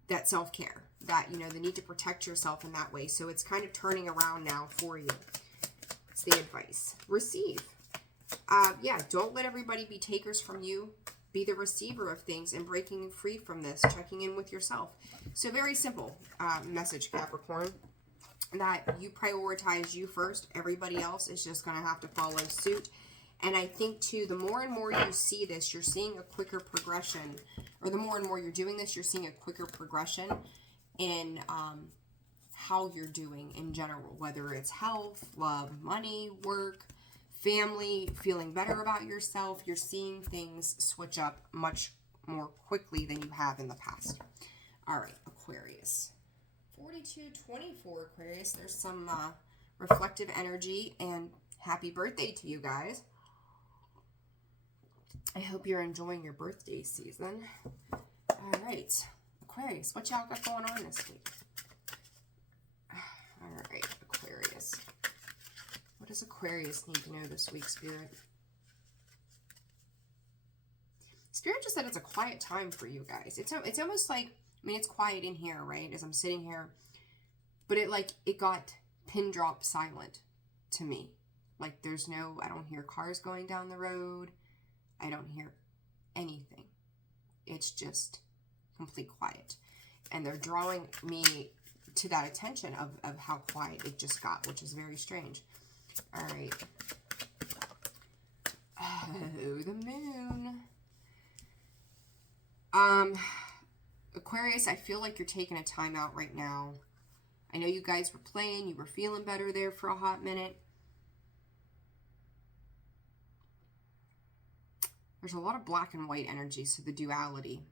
that self-care, that, you know, the need to protect yourself in that way. So it's kind of turning around now for you. It's the advice. Receive. Yeah, don't let everybody be takers from you. Be the receiver of things and breaking free from this, checking in with yourself. So very simple message, Capricorn, that you prioritize you first. Everybody else is just going to have to follow suit. And I think, too, the more and more you see this, you're seeing a quicker progression, or the more and more you're doing this, you're seeing a quicker progression in how you're doing in general, whether it's health, love, money, work, family, feeling better about yourself. You're seeing things switch up much more quickly than you have in the past. All right, Aquarius. 4224 Aquarius. There's some reflective energy, and happy birthday to you guys. I hope you're enjoying your birthday season. All right, Aquarius, what y'all got going on this week? All right, Aquarius. What does Aquarius need to know this week, Spirit? Spirit just said it's a quiet time for you guys. It's almost like, I mean, it's quiet in here, right, as I'm sitting here, but it got pin drop silent to me. Like, I don't hear cars going down the road. I don't hear anything. It's just complete quiet. And they're drawing me to that attention of how quiet it just got, which is very strange. All right. Oh, the moon. Aquarius, I feel like you're taking a time out right now. I know you guys were playing. You were feeling better there for a hot minute. There's a lot of black and white energy, so the duality.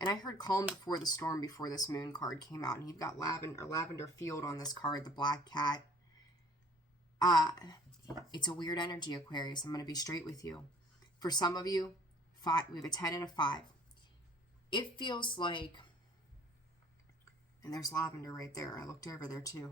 And I heard calm before the storm before this moon card came out. And you've got lavender field on this card, the black cat. It's a weird energy, Aquarius. I'm going to be straight with you. For some of you, we have a 10 and a 5. It feels like, and there's lavender right there. I looked over there too.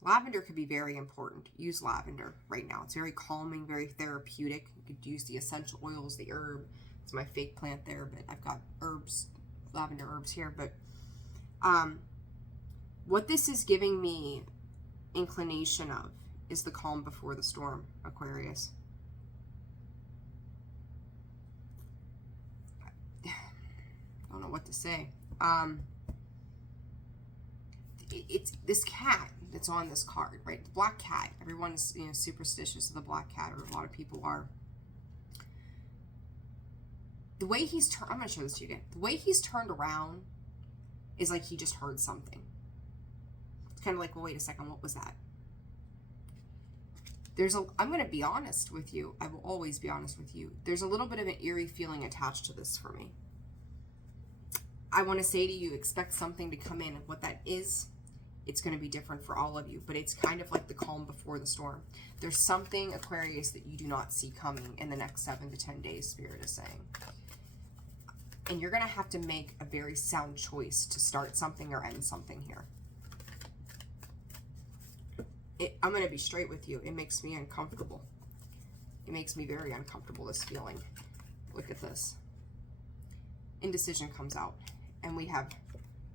Lavender could be very important. Use lavender right now. It's very calming, very therapeutic. You could use the essential oils, the herb. It's my fake plant there, but I've got herbs, lavender herbs here. But what this is giving me inclination of is the calm before the storm, Aquarius. I don't know what to say. It's this cat that's on this card, right? The black cat. Everyone's, you know, superstitious of the black cat, or a lot of people are. The way he's turned, I'm going to show this to you again. The way he's turned around is like he just heard something. It's kind of like, well, wait a second, what was that? I'm going to be honest with you. I will always be honest with you. There's a little bit of an eerie feeling attached to this for me. I want to say to you, expect something to come in. What that is, it's going to be different for all of you, but it's kind of like the calm before the storm. There's something, Aquarius, that you do not see coming in the next 7 to 10 days, Spirit is saying. And you're going to have to make a very sound choice to start something or end something here. I'm going to be straight with you. It makes me uncomfortable. It makes me very uncomfortable, this feeling. Look at this. Indecision comes out. And we have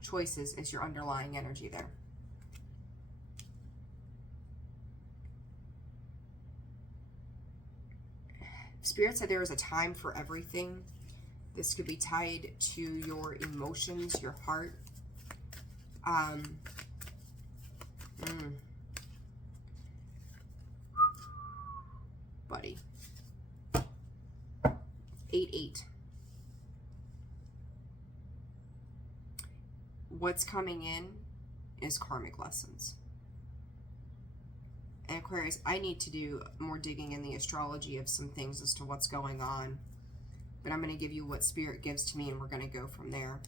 choices as your underlying energy there. Spirit said there is a time for everything. This could be tied to your emotions, your heart. Buddy. 8-8. What's coming in is karmic lessons. And Aquarius, I need to do more digging in the astrology of some things as to what's going on. But I'm going to give you what Spirit gives to me, and we're going to go from there.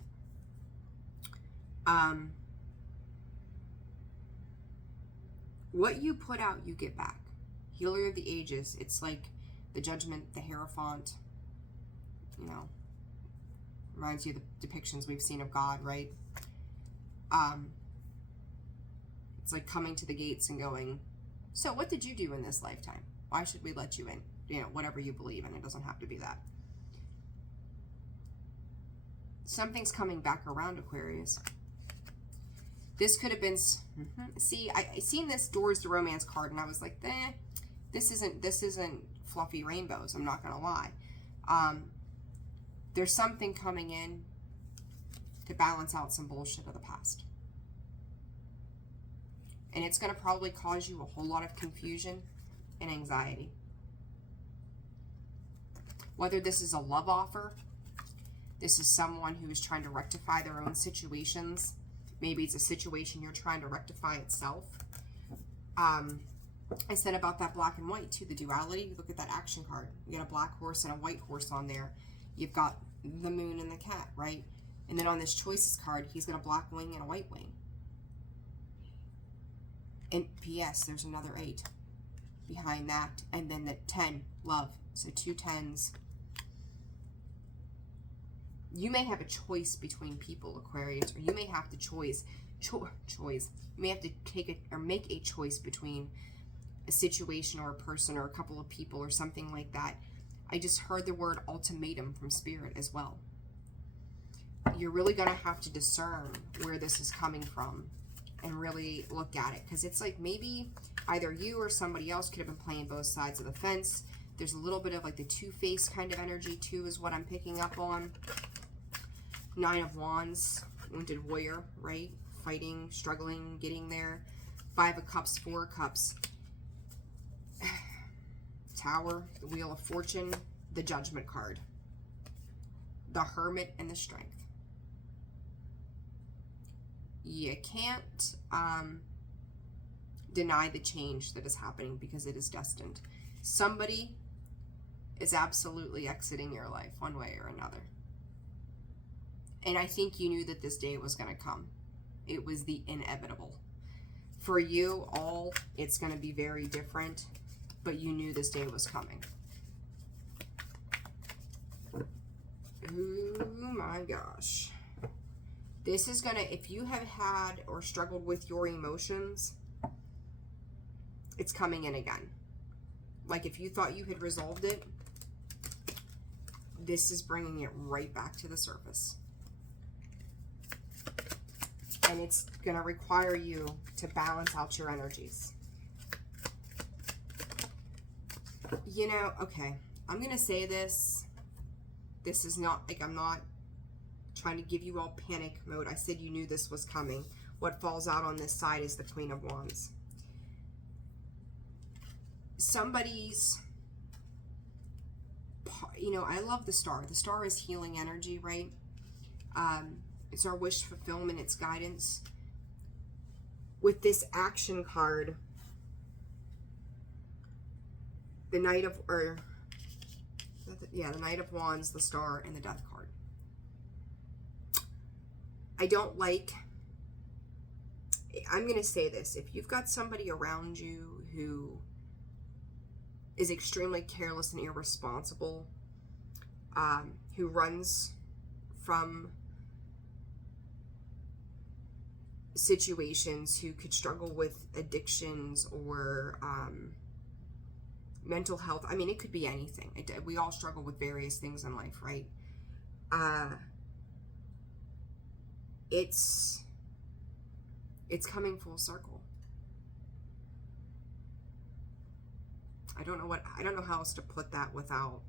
What you put out, you get back. Healer of the Ages. It's like the Judgment, the Hierophant. You know, reminds you of the depictions we've seen of God, right? It's like coming to the gates and going, so what did you do in this lifetime? Why should we let you in? You know, whatever you believe in. It doesn't have to be that. Something's coming back around, Aquarius. This could have been, see, I seen this Doors to Romance card and I was like, this isn't fluffy rainbows. I'm not going to lie. There's something coming in to balance out some bullshit of the past. And it's going to probably cause you a whole lot of confusion and anxiety. Whether this is a love offer, this is someone who is trying to rectify their own situations. Maybe it's a situation you're trying to rectify itself. I said about that black and white too, the duality. Look at that action card. You got a black horse and a white horse on there. You've got the moon and the cat, right? And then on this choices card, he's got a black wing and a white wing. And P.S. there's another 8 behind that. And then the 10, love. So 2 10s. You may have a choice between people, Aquarius, or you may have to choice. You may have to take it or make a choice between a situation or a person or a couple of people or something like that. I just heard the word ultimatum from Spirit as well. You're really going to have to discern where this is coming from and really look at it, because it's like maybe either you or somebody else could have been playing both sides of the fence. There's a little bit of like the two-faced kind of energy too is what I'm picking up on. 9 of Wands, wounded warrior, right? Fighting, struggling, getting there. 5 of Cups, 4 of Cups. Tower, the Wheel of Fortune, the Judgment card. The Hermit, and the Strength. You can't deny the change that is happening because it is destined. Somebody is absolutely exiting your life one way or another. And I think you knew that this day was going to come. It was the inevitable. For you all, it's going to be very different, but you knew this day was coming. Oh my gosh. This is going to, if you have had or struggled with your emotions, it's coming in again. Like if you thought you had resolved it, this is bringing it right back to the surface. And it's going to require you to balance out your energies. You know, okay, I'm going to say this. This is not, like, I'm not trying to give you all panic mode. I said you knew this was coming. What falls out on this side is the Queen of Wands. Somebody's, you know, I love the star. The star is healing energy, right? It's our wish fulfillment, it's guidance. with this action card, the Knight of, the Knight of Wands, the Star, and the Death card. I don't like, I'm going to say this, if you've got somebody around you who is extremely careless and irresponsible, who runs from situations, who could struggle with addictions or mental health. I mean, it could be anything. We all struggle with various things in life, right? It's coming full circle. I don't know how else to put that without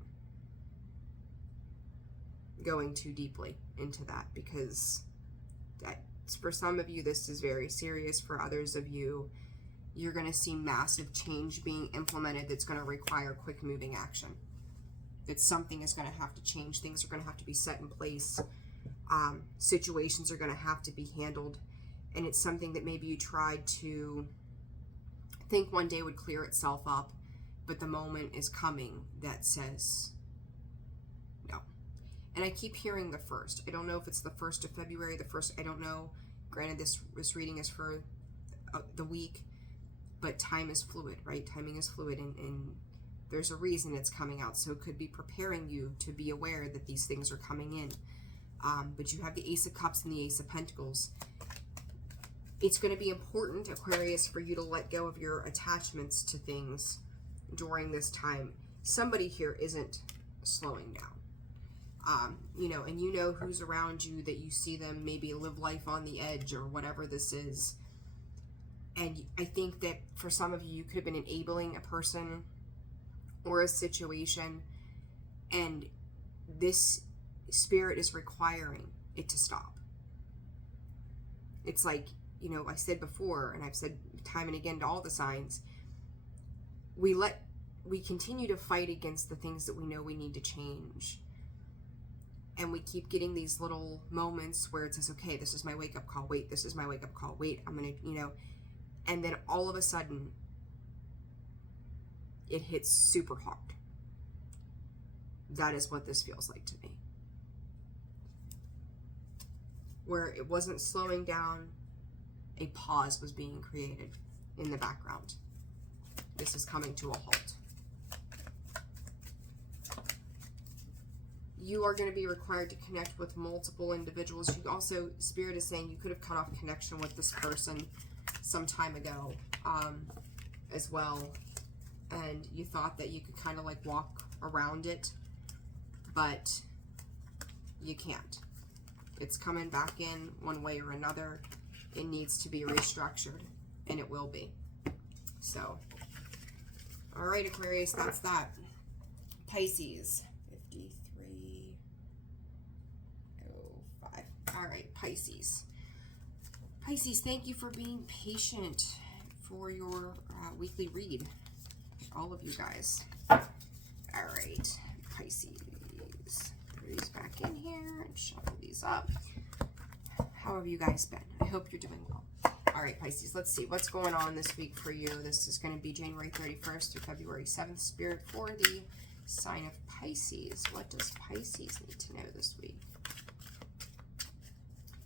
going too deeply into that, because for some of you, this is very serious. For others of you, you're going to see massive change being implemented that's going to require quick moving action. That something is going to have to change. Things are going to have to be set in place. Situations are going to have to be handled. And it's something that maybe you tried to think one day would clear itself up, but the moment is coming that says no. And I keep hearing the 1st. I don't know if it's the 1st of February, the 1st, I don't know. Granted, this reading is for the week, but time is fluid, right? Timing is fluid, and there's a reason it's coming out. So it could be preparing you to be aware that these things are coming in. But you have the Ace of Cups and the Ace of Pentacles. It's going to be important, Aquarius, for you to let go of your attachments to things during this time. Somebody here isn't slowing down. You know, and you know who's around you, that you see them maybe live life on the edge or whatever this is. And I think that for some of you, you could have been enabling a person or a situation, and this spirit is requiring it to stop. It's like, you know, I said before, and I've said time and again to all the signs, we continue to fight against the things that we know we need to change. And we keep getting these little moments where it says, okay, this is my wake-up call. Wait, this is my wake-up call. Wait, I'm going to, you know, and then all of a sudden, it hits super hard. That is what this feels like to me. Where it wasn't slowing down, a pause was being created in the background. This is coming to a halt. You are going to be required to connect with multiple individuals. You also, Spirit is saying you could have cut off connection with this person some time ago as well. And you thought that you could kind of like walk around it, but you can't. It's coming back in one way or another. It needs to be restructured, and it will be. So, all right, Aquarius, that's that. Pisces, 5305. All right, Pisces. Pisces, thank you for being patient for your weekly read. All of you guys. All right, Pisces. Put these back in here and shuffle these up. How have you guys been? I hope you're doing well. All right, Pisces, let's see what's going on this week for you. This is going to be January 31st through February 7th. Spirit, for the sign of Pisces. What does Pisces need to know this week?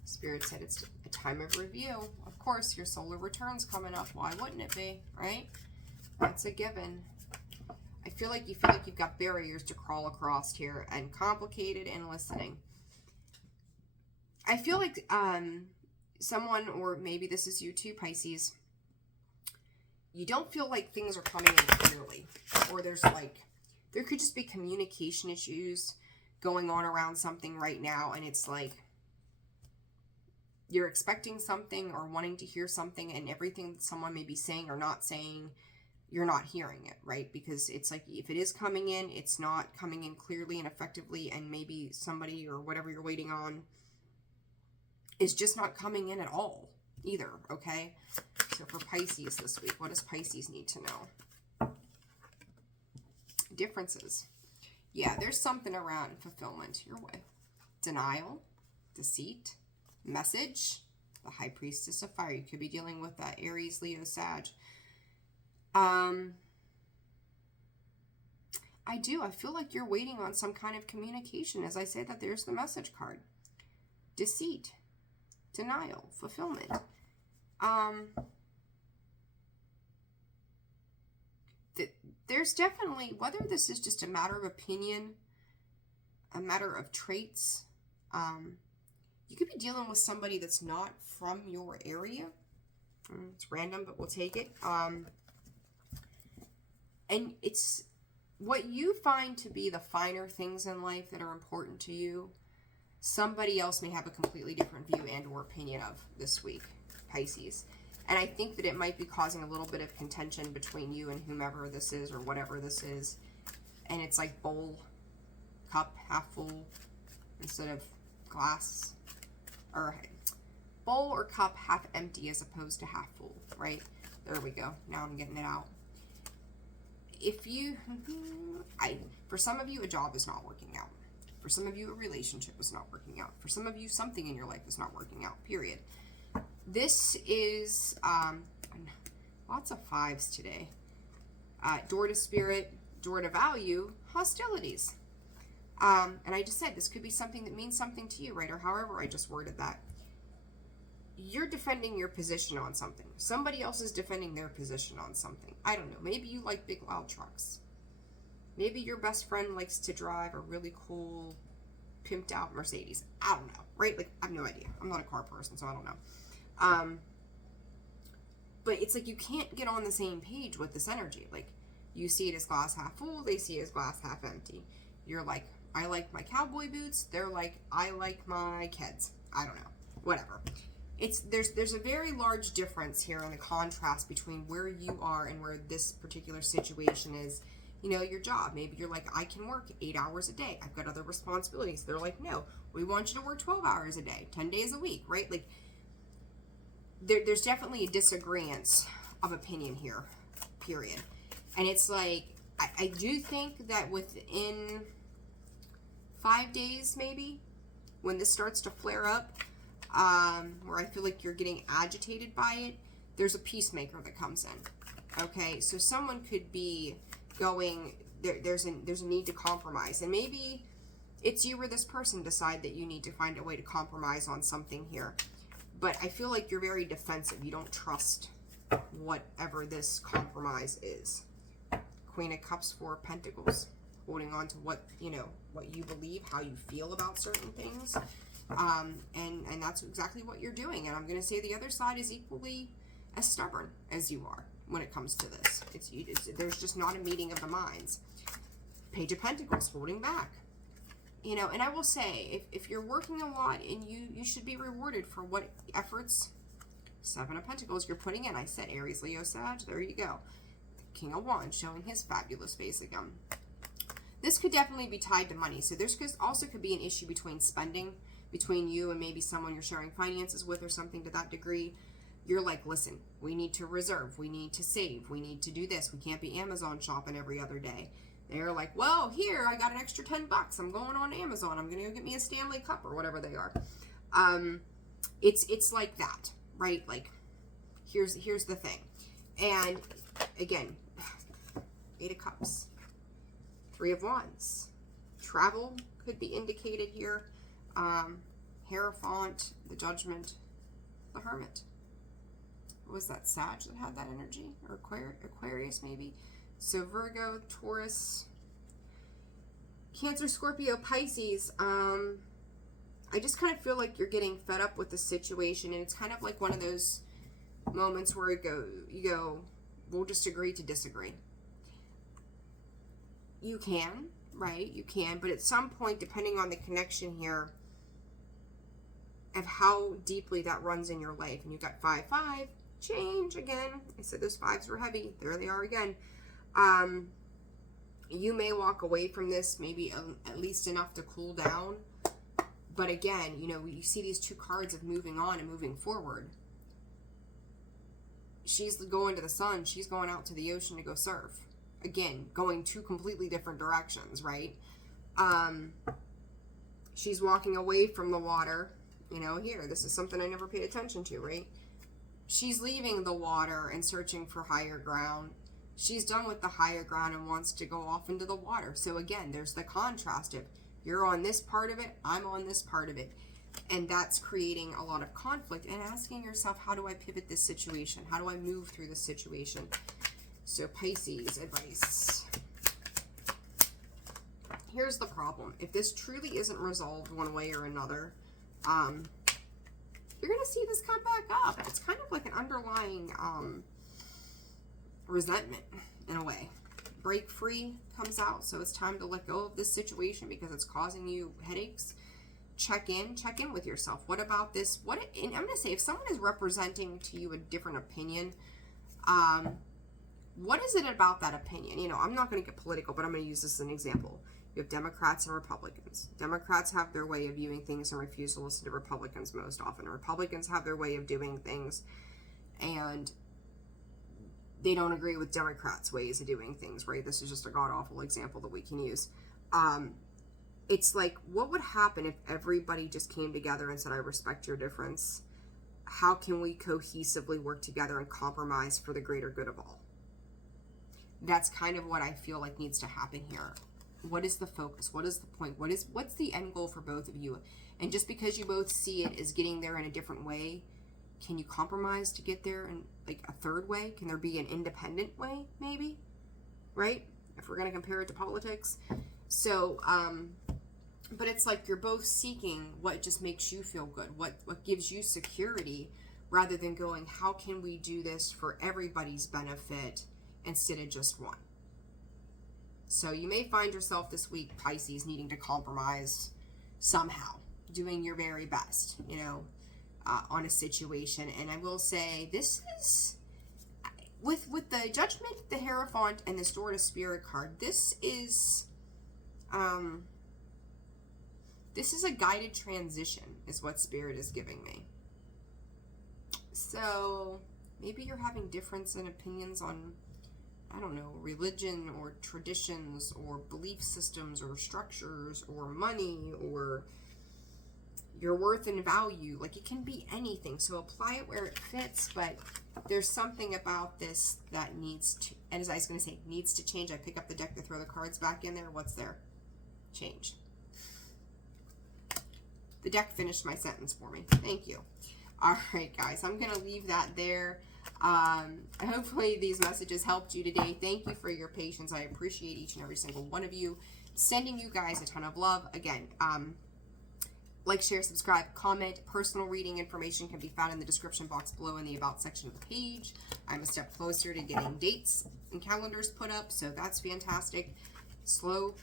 Spirit said it's a time of review. Of course, your solar return's coming up. Why wouldn't it be, right? That's a given. I feel like you've got barriers to crawl across here, and complicated and listening. I feel like someone, or maybe this is you too, Pisces, you don't feel like things are coming in clearly, or there could just be communication issues going on around something right now, and it's like you're expecting something or wanting to hear something, and everything that someone may be saying or not saying, you're not hearing it, right? Because it's like, if it is coming in, it's not coming in clearly and effectively, and maybe somebody or whatever you're waiting on is just not coming in at all either, okay? So for Pisces this week, what does Pisces need to know? Differences. Yeah, there's something around fulfillment your way. Denial, deceit, message, The High Priestess of Fire. You could be dealing with Aries, Leo, Sag. I feel like you're waiting on some kind of communication. As I say that, there's the message card. Deceit, denial, fulfillment. There's definitely, whether this is just a matter of opinion, a matter of traits, you could be dealing with somebody that's not from your area. It's random, but we'll take it. And it's what you find to be the finer things in life that are important to you. Somebody else may have a completely different view and or opinion of this week, Pisces. And I think that it might be causing a little bit of contention between you and whomever this is or whatever this is. And it's like bowl, cup, half full instead of glass. Or bowl or cup half empty as opposed to half full, right? There we go. Now I'm getting it out. If you, for some of you, a job is not working out. For some of you, a relationship is not working out. For some of you, something in your life is not working out, period. This is lots of fives today. Door to spirit, door to value, hostilities. And I just said this could be something that means something to you, right? Or however I just worded that. You're defending your position on something. Somebody else is defending their position on something. I don't know. Maybe you like big, loud trucks. Maybe your best friend likes to drive a really cool, pimped out Mercedes. I don't know, right? Like, I have no idea. I'm not a car person, so I don't know. But it's like you can't get on the same page with this energy. Like, you see it as glass half full, they see it as glass half empty. You're like, I like my cowboy boots. They're like, I like my kids. I don't know. Whatever. There's a very large difference here in the contrast between where you are and where this particular situation is. You know, your job. Maybe you're like, I can work 8 hours a day. I've got other responsibilities. They're like, no, we want you to work 12 hours a day, 10 days a week, right? Like, there's definitely a disagreement of opinion here, period. And it's like, I do think that within 5 days, maybe, when this starts to flare up, where I feel like you're getting agitated by it, there's a peacemaker that comes in. Okay, so someone could be going, there's a need to compromise, and maybe it's you or this person decide that you need to find a way to compromise on something here. But I feel like you're very defensive. You don't trust whatever this compromise is. Queen of Cups, Four of Pentacles, holding on to what you believe, how you feel about certain things. And that's exactly what you're doing. And I'm going to say the other side is equally as stubborn as you are when it comes to this. There's just not a meeting of the minds. Page of Pentacles, holding back. You know, and I will say, if you're working a lot and you should be rewarded for what efforts, Seven of Pentacles, you're putting in. I said Aries, Leo, Sag. There you go. King of Wands showing his fabulous face again. This could definitely be tied to money. So there's also could be an issue between spending, between you and maybe someone you're sharing finances with or something to that degree. You're like, listen, we need to reserve. We need to save. We need to do this. We can't be Amazon shopping every other day. They're like, well, here, I got an extra $10. I'm going on Amazon. I'm going to go get me a Stanley Cup or whatever they are. It's like that, right? Like, here's the thing. And again, Eight of Cups, Three of Wands. Travel could be indicated here. Hierophant, the Judgment, the Hermit. What was that, Sag that had that energy? Or Aquarius, maybe? So Virgo, Taurus, Cancer, Scorpio, Pisces. I just kind of feel like you're getting fed up with the situation, and it's kind of like one of those moments where you go, we'll just agree to disagree. You can, right? You can, but at some point, depending on the connection here of how deeply that runs in your life, and you've got 5-5, change again. I said those fives were heavy. There they are again. You may walk away from this maybe at least enough to cool down. But again, you see these two cards of moving on and moving forward. She's going to the sun. She's going out to the ocean to go surf. Again, going two completely different directions, right? She's walking away from the water You know, here, this is something I never paid attention to, right? She's leaving the water and searching for higher ground. She's done with the higher ground and wants to go off into the water. So again, there's the contrast of you're on this part of it, I'm on this part of it. And that's creating a lot of conflict and asking yourself, how do I pivot this situation? How do I move through this situation? So Pisces, advice. Here's the problem. If this truly isn't resolved one way or another, you're going to see this come back up. It's kind of like an underlying resentment in a way. Break free comes out, so it's time to let go of this situation because it's causing you headaches. Check in with yourself. What about this? And I'm going to say, if someone is representing to you a different opinion, what is it about that opinion? You know, I'm not going to get political, but I'm going to use this as an example. You have Democrats and Republicans. Democrats have their way of viewing things and refuse to listen to Republicans most often. Republicans have their way of doing things, and they don't agree with Democrats' ways of doing things, right? This is just a god-awful example that we can use. It's like, what would happen if everybody just came together and said, I respect your difference? How can we cohesively work together and compromise for the greater good of all? That's kind of what I feel like needs to happen here. What is the focus? What is the point? What's the end goal for both of you? And just because you both see it as getting there in a different way, can you compromise to get there in like a third way? Can there be an independent way, maybe? Right? If we're going to compare it to politics. So, but it's like you're both seeking what just makes you feel good, what gives you security, rather than going, how can we do this for everybody's benefit instead of just one? So you may find yourself this week, Pisces, needing to compromise somehow, doing your very best, you know, on a situation. And I will say, this is, with the Judgment, the Hierophant, and the Sword of Spirit card, this is a guided transition, is what Spirit is giving me. So maybe you're having difference in opinions on, I don't know, religion or traditions or belief systems or structures or money or your worth and value. Like, it can be anything. So apply it where it fits, but there's something about this that needs to, and as I was going to say, needs to change. I pick up the deck to throw the cards back in there. What's there? Change. The deck finished my sentence for me. Thank you. All right, guys, I'm going to leave that there. Hopefully these messages helped you today. Thank you for your patience. I appreciate each and every single one of you. Sending you guys a ton of love. Again, like, share, subscribe, comment. Personal reading information can be found in the description box below in the About section of the page. I'm a step closer to getting dates and calendars put up, so that's fantastic. Slow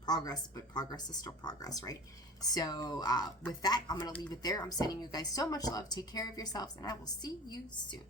progress, but progress is still progress, right? So with that, I'm going to leave it there. I'm sending you guys so much love. Take care of yourselves, and I will see you soon.